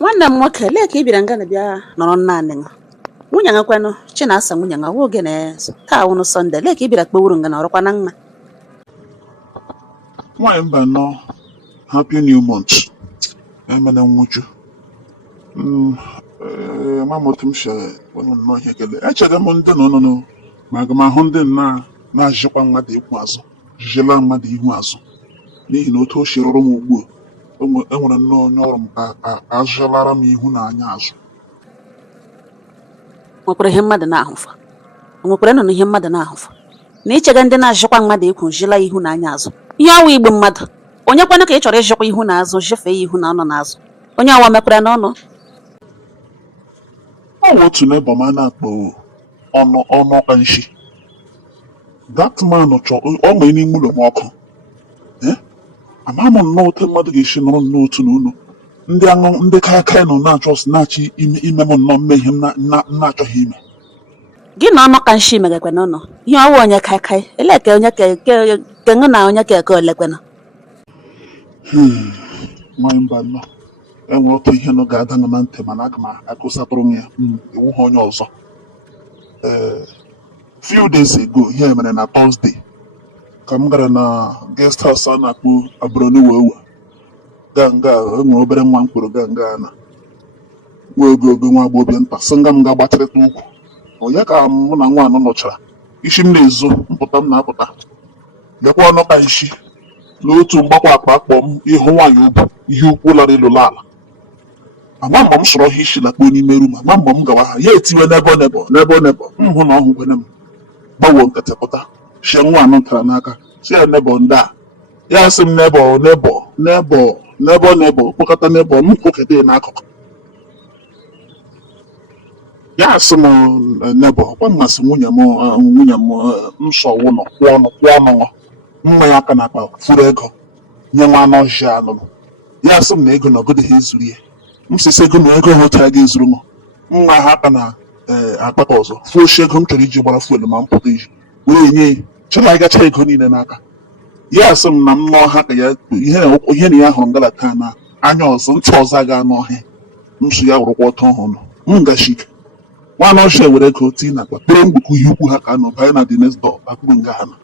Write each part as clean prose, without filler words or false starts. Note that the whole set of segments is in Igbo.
Nwanne m nwoke lee ka ị bịara nga na bịa nọrọ naanị nga. Nwunye nga kwanụ Chinasa nwunye nga nwa oge na taa wụnụ Sọnde lee ka ị bịara kpewuru nga na ọrụkwa na mma. Nwaanyị mba nọ happy new month emene nwụju mama otu m si enwe nnọọ ihe ekele echeghị m ndị nọ nọ ma aga m ahụ ndị na-ajịkwa mmadụ ikwu azụ jijela mmadụ ihu azụ n'ihi na otu o si rụrụ m ugbu a enwere nnọọ onye ọrụ m ka azụlara m ihu na anya azụ. Nwekwara ihe mmadụ na-ahụfa nwekwara nọ n'ihe mmadụ na-ahụfa na ichega ndị na-ajịkwa mmadụ ikwu jila ihu na anya azụ ihe ọwa igbu mmadụ onye kwanụ ka ị chọrọ ịjịkwa ihu na azụ jefee ya ihu na ọnụ n'azụ onye awa mekwara n'ọnụ. Ọ bụ otu n'ebe ma a na-akpọ ọnụ ọka nshi that man chọ ọ nwere n'ime ụlọ m ọkụ ama m nnọọ otu mmadụ ga-esi nọrọ nnọọ otu n'ụlọ ndị kaya nọ na-achọ na-achị ime m nnọọ mmehie m na-achọghị ime. Gị na ọnụ ka nshi megakwa n'ọnụ ihe ọwa onye kaikai ele ka onye ke ngụ na onye ka olekwana. Nwaanyị mba nnọọ enwere otu ihe nọ ga-ada m na ntị mana aga m akụsatụrụ m ya iwu ha onye ọzọ. Few days ago ihe mere na Thursday ka m gara na guest house a na-akpọ Abroniwewe gaa nga enwere obere nwa mkpụrụ gaa nga na nwa oge nwa agbọghọ nta sị nga m ga-agbachirịta ụkwụ onye ka mụ na nwa anọ nọchara isi m na-ezo mpụta m na-apụta lekwa ọnụ ka isi n'otu mgbakwa akpa akpọ m ịhụ nwaanyị obu ihe ukwu lara elu ala ama mbọ m sọrọ ha isi lakpo n'ime rum ama mbọ m gawa ha ya etiwe n'ebe ọ m hụ na ọhụ kwene m gbawo nkịtị pụta shie nwa anọ tara n'aka si ya nebo ndị a ya sị m nebo kpọkọta nebo m kwụkete n'akụkụ ya sị m nebo ọkwa mmasị nwunye m nsọ ụlọ kwụọ ọnụ mma ya aka n'akpa furu ego nye nwa anọ ọhịa anụrụ ya sị m na ego na ọgọdọ ha ezuru ya m sisi ego na ego hụtara ga ezuru m mma ha aka na akpata ọzọ fuoshi ego m chọrọ iji gbara fuelu ma m pụta iji wee nye chọrọ ịgacha ego niile n'aka ya sị m na m nọọ ha ka ya ihe na ya hụrụ m galata na anya ọzọ ntị ọzọ aga n'ọhịa m so ya wụrụkwa ọtọ ọhụrụ m gachi ike nwa anọ ọhịa were ego tii na akpa kpere mgbukọ ihe ukwu ha ka anọ banye na the next door akpụrụ nga ha na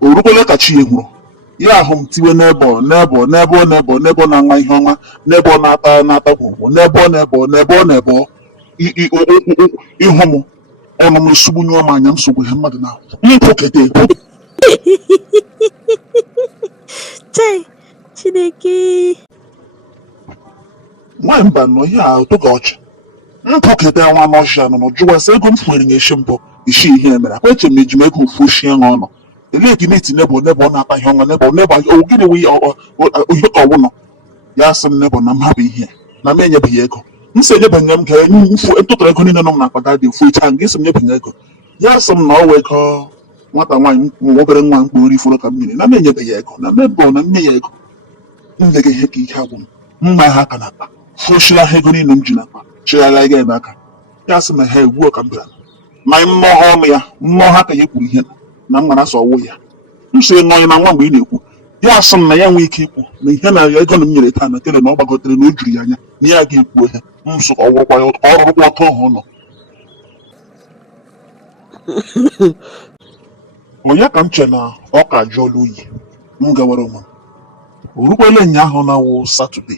o rukwala ka chi ya hụrụ ya ahụ m tiwe n'ebe ọ na-anwa ihe ọnwa n'ebe ọ na-ata gwụgwụ n'ebe ọ ịhụ m ọnụ m nsogbu nyụọ m anya m sogbu ihe mmadụ na nkwụkete ekwu Chineke nwaanyị mba nọ ihe a tụga ọchị nkwụkete nwa n'ọchịa nọ jụwasị ego m fuere nye isi mbụ isi ihe emere akwa eche m eji m ego mfu shie ha ọnụ ele gị na-eti nebo ọ na-ata ihe ọnwa nebo gịnị wee ihe ka ọwụ nọ ya sị m nebo na m hapụ ihe na m enyebeghị ego m si enyebeghị m ga ntụtụrụ ego niile nọ m na akpata dị mfu echa nga isi m nyebeghị ego ya sị m na ọ wee ego nwata nwaanyị obere nwa mkpụ ori fọrọ ka mmiri na m enyebeghị ego na mebụ na nye ya ego m lega ihe ka ike agwụ m mma ha aka n'akpa fụchila ha ego niile m ji n'akpa chigharịa ego ebe aka ya sị m na ha egwuo ka m bịara ma mmụọ ha ọnụ ya mmụọ ha ka ya kwuru ihe na mmara sọ ọwụ ya m so nọnyị na nwa mgbe ị na-ekwu ya asị m na ya nwee ike ikwu na ihe na ego na m nyere taa na tele na ọ gbagotere na o juru ya anya na ya ga-ekwu ihe m so ọ rụrụkwa ọtọ ọhụ nọ onye ka m che na ọ ka jụọla oyi m gawara onwe m o rukwala ụnyaahụ na-awụ Satọde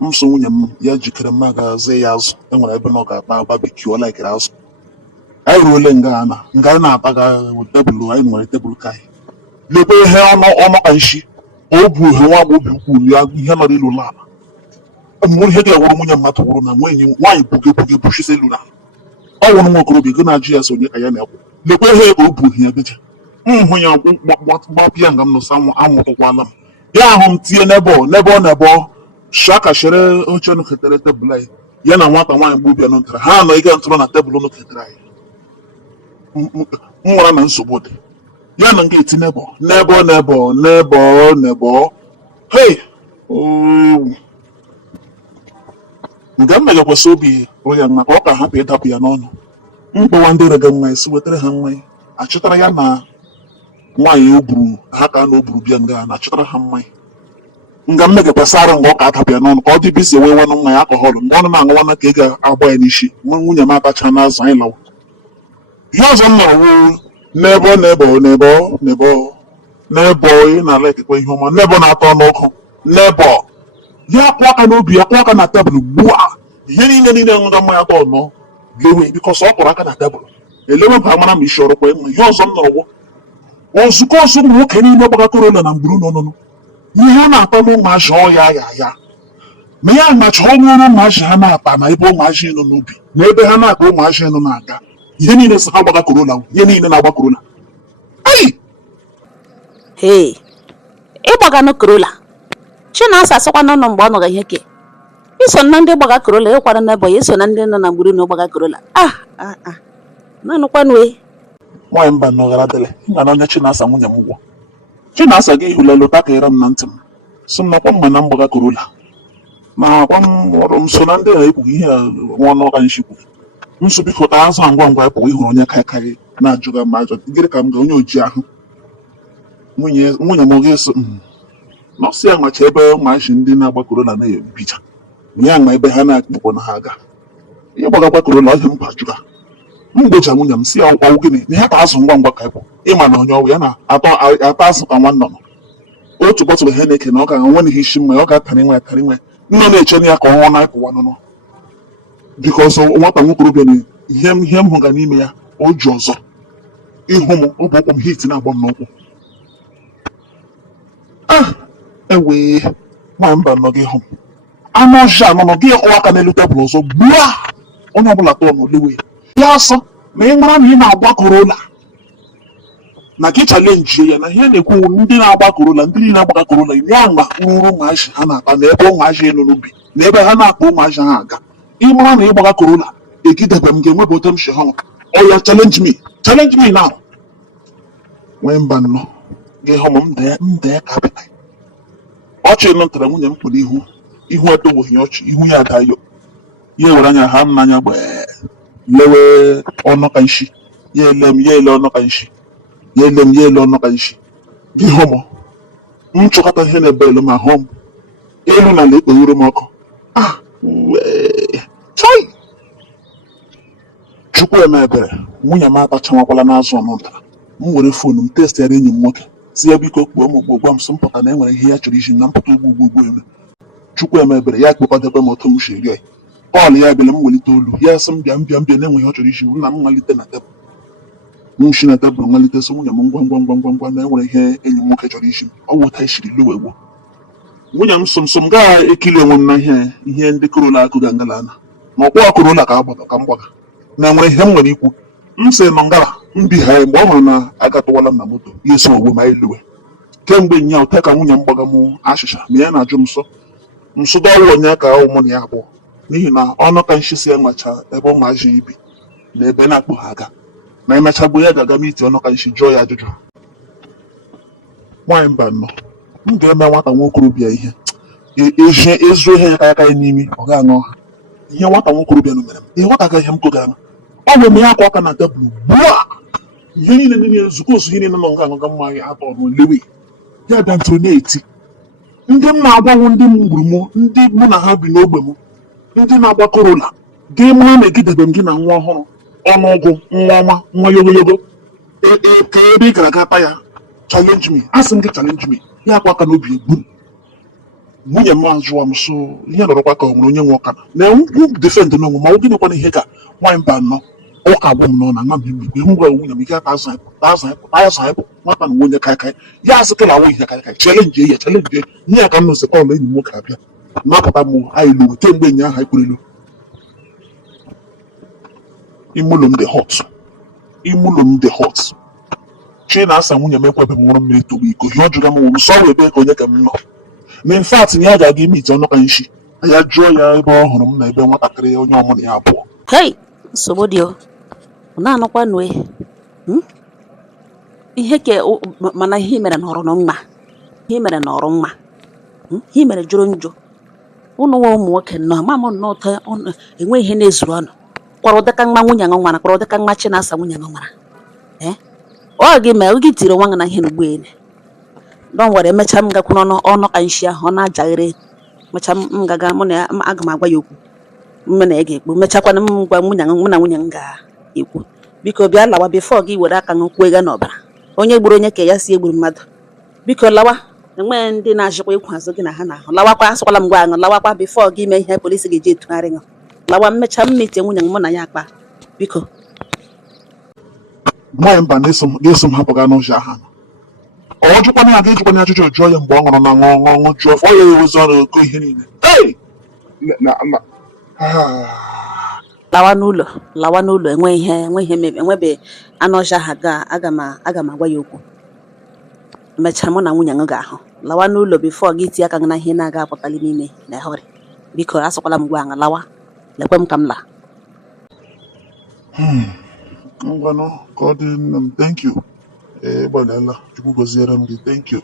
m so nwunye m ya jikere m agazi ya azụ enwere ebe na ọ ga-akpa babikyu ọ laikere azụ anyị ruole nga na-abaga tebụl anyị nwere tebụl ka anyị lekwe ihe ọnụ ka nshi o bu ihe nwa agbọghọ ukwu ya ihe nọrọ ilu ala ọmụmụ ihe ga-ewuru nwunye mmadụ wụrụ na nwaanyị buge buchisi elu na ọ wụrụ nwa okorobịa ego na-ajụ ya so onye ka ya na-ekwu lekwe ihe ka o bu ihe ya beja nhụ ya gbapịa nga m nụsa amụtụkwala m ya ahụ m tinye n'ebe ọ na-ebe shaka chere oche nụ ketere tebụl anyị ya na nwata nwaanyị gbobịa nụtara ha anọ ịga ntụrụ na tebụl nụ ketere anyị m nwara na nsogbu dị ya na nga eti n'ebe hei nga m megakwasị obi rụ ya maka ọ ka hapụ ịdapụ ya n'ọnụ mgbawa ndị rega mmanya si wetara ha mmanya achọtara ya na nwaanyị o buru ha ka na o buru bịa nga na achọtara ha mmanya nga m megakwasara nga ọ ka atapịa n'ọnụ ka ọ dị bisi wee nwanụ mmanya akọhọlụ mgbe ọ nọ na-aṅụ nwana ka ị ga-agba ya n'isi nwunye m atacha n'azụ anyị lawa ihe ọzọ m nọrọ n'ebo ị na-ala ekekwe ihe ọma n'ebo na-atọ n'ọkụ n'ebo ya kwụ aka n'obi ya kwụ aka na tebụl gbuo ihe niile ṅụga mmanya atọ nọ lewe bikọs ọ kụrụ aka na tebụl elewe bụ amara ma isi ọrụ kwa ịma ihe ọzọ m nọrọ ozugbo ụmụ nwoke niile gbagakọrọ ụlọ na mgburu nọnụnụ ihe ọ na-atọ n'ụmụazị ọya ya ma ya macha ọ nwụrụ ụmụazị ha na-ata na ebe ụmụazị nọ n'ubi na ebe ha na-aka ụmụazị nọ na-aga ihe niile so ha gbagakọrọ ụlọ ihe niile na-agbakọrọ ụlọ hei ịgbaganụ korola Chinasa asịkwa n'ụlọ mgbe ọ nọga ihe ke iso na ndị gbaga korola ịkwara n'ebe ya iso na ndị nọ na gburu na gbaga korola nanụkwanụ nwaanyị mba nọgara dele nga na onye Chinasa nwunye m ụgwọ Chinasa gị hụla lụta ka ịra m na ntị m so m nakwa mma na mgbaga korola na akwa m ọrụ m so na ndị na-ekwu ihe a nwa n'ọka nshikwu nso biko ta azụ ngwa ngwa ịpụ ịhụrụ onye kaikai na-ajụga m ajọ gịrị ka m ga onye oji ahụ nwunye m oge so nọọsụ ya macha ebe ụmụazị ndị na-agba korola na-ebicha ya ma ebe ha na-akpụkpọ na ha aga ihe gbagakwa korola ọhịa mba jụga mgbocha nwunye m si ya ọgwụ gịnị na ihe ka azụ ngwa ngwa ka ịpụ ịma na onye ọwụ ya na-ata azụ ka nwa nnọnọ otu bọtụlụ ihe na-eke na ọ ga-enwe n'ihe isi mma ọ ga-akarị nwa nnọ na-eche na ya ka ọnwa na-apụwa nụnụ biko ọzọ nwata nwokorobịa na ihe m hụga n'ime ya o ji ọzọ ịhụ m ọ bụ ụkwụ m hit na-agba m n'ụkwụ ewee nwaanyị mba nọ gị hụ m anụ ọhịa anọ gị ọkwa aka n'elu tebụl ọzọ gbuo onye ọbụla tọọ n'olewe ya asọ ma ị mara na ị na-agba korola na gị chalenji ya na ihe na-ekwu ndị na-agba korola ndị niile na-agbaga korola ya ma nrụrụ ụmụazị ha na-ata na ebe ụmụazị nọ n'ubi na ebe ha na-akpa ụmụazị ha aga ị mara na ịgbaga korola egidebe m ga-enwebe ote m shi ha ọya chalenji me na nwee mba nnọ gị hụ m dee ka apịta ọchị nụ ntara nwunye m kpụrụ ihu etowoghị ọchị ihu ya adayo ya were anya ha m n'anya gbee lewe ọnụ ka nshi ya ele ọnụ ka nshi ya ele ọnụ ka nshi gị hụ m chọkọta ihe na-ebe elu ma hụ m elu na ala ekpeghere m ọkụ chọị chukwu eme ebere nwunye m atachawakwala n'azụ ọnụ ntara m were foonu m testịara enyi m nwoke si ya biko kpuo m ogbo gwa m sị mpụta na e nwere ihe ya chọrọ iji na mpụta ugbo eme chukwu eme ebere ya kpekọdebe m otu m si eri kọọlụ ya bịara m welite olu ya sị m bịa na-enweghị ọ chọrọ isi na m malite na tebụl m shi na tebụl malite so nwunye m ngwa na enwere ihe enyi m nwoke chọrọ isi m ọ wụta ishiri luwe gbo nwunye m som gaa ekili onwe m na ihe ndị korola akụ ga ngala na ọkpọ korola ka m gbaga na enwere ihe m nwere ikwu m sị nọ ngala mbi ha mgbe ọ hụrụ na agatụwala m na moto ya eso ogwe ma iluwe kemgbe nya ụta ka nwunye m gbaga m achịcha ma ya na-ajụ m nsụdo ọwụ onye ka ụmụ na ya abụọ n'ihi na ọnụ ka nshisi ya macha ebe ụmụazị ibi na ebe na-akpụ ha aga na emechagbu ya ga-aga m iti ọnụ ka nshi jụọ ya ajụjụ nwaanyị mba nnọ m ga-eme nwata nwokorobịa ihe ezu ihe ya ka ya n'imi ọ ga-aṅụ ha ihe nwata nwokorobịa nụ mere m ihe nwata ka ihe m kogara m ọ bụ ya akwa aka na tebụl gbuo ihe niile nzukọ osu ihe niile nọ nga aṅụga mmanya atọ n'olewe ya bịa ntụrụ na-eti ndị m na-agbanwe ndị m gburu m ndị mụ na ha bi n'ogbe m ndị na-agba korola gị mara na egidebe m gị na nwa ọhụrụ ọnụọgụ nwa ọma nwa yogoyogo ka ebe ị gara gata ya chalenji me asị m gị chalenji me ya akwa aka n'obi egburu nwunye m ajụwa m so ihe nọrọkwa ka ọ nwere onye nwe ọka na defend n'onwe ma ọ gịnịkwana ihe ka nwaanyị mba nnọ ụka agwụ m nọ na nwa m igwe m gwara nwunye m ike aka azụ anyị nwata na onye kaikai ya asị kela awụ ihe kaikai chalenji ihe ya ka m nọzi kọlụ enyi m nwoke abịa napụta m anyị luwe kemgbe enyi ahụ anyị kwurelu imụlọ m dị hot Chinasa nwunye m ekwebe m nwụrụ mmiri togbu iko ihe ọ jụga m nwụrụ sọ ebe ka onye ka m nọ na infat na ya ga-aga ime ite ọnụ ka nshi ya jụọ ya ebe ọ hụrụ m na ebe nwatakịrị onye ọmụ na ya abụọ hei nsogbu dị ọ na-anọkwa nue ihe ke mana ihe mere na ọrụ mma ihe mere jụrụ njọ ụnụ nwa ụmụ nwoke nọ ma m nnọọ enwe ihe na-ezuru ọnụ kwara ụdịka nwa nwunye ṅụ nwara kwara ụdịka nwa Chinasa nwunye ṅụ nwara ọ gị mee oge tiri nwa na ihe n'ugbo ene Don't worry, emecha m gakwu ọnụ ka nshi ahụ ọ na-ajaghịrị mecha m gaga mụ na ya aga m agwa ya okwu mme na ya ga-ekwu mechakwana m gwa mụ na nwunye m ga-ekwu biko bịa lawa bifo gị were aka m kwuo ga n'ọbara onye gburu onye ka ya si egburu mmadụ biko lawa enweghị ndị na-ajịkwa ịkwụ azụ gị na ha n'ahụ lawakwa asụkwala m gwa aṅụ lawakwa bifo gị mee ihe polisi ga-eji etugharị ṅụ lawa mmecha m ite nwunye m mụ na ya akpa biko nwaanyị mba ga-eso m hapụ gaa n'ụzọ ahụ ọ jụkwana ya ga-ejikwana ya ajụjụ jụọ ya mgbe ọ ṅụrụ na ṅụọ jụọ fọ ya ewezi ọrụ oko ihe niile lawa n'ụlọ enwebeghị anụ ọjọọ ahụ aga m agwa ya okwu mechaa mụ na nwunye m ga-ahụ lawa n'ụlọ bifo gị tie aka gị na ihe na-aga apụtali n'ime na ehọrị biko asụkwala m gwa aṅụ lawa lekwe m ka m laa ngwanụ ka ọ dị nne m thank you gbalịala chukwu gọziere m gị thank you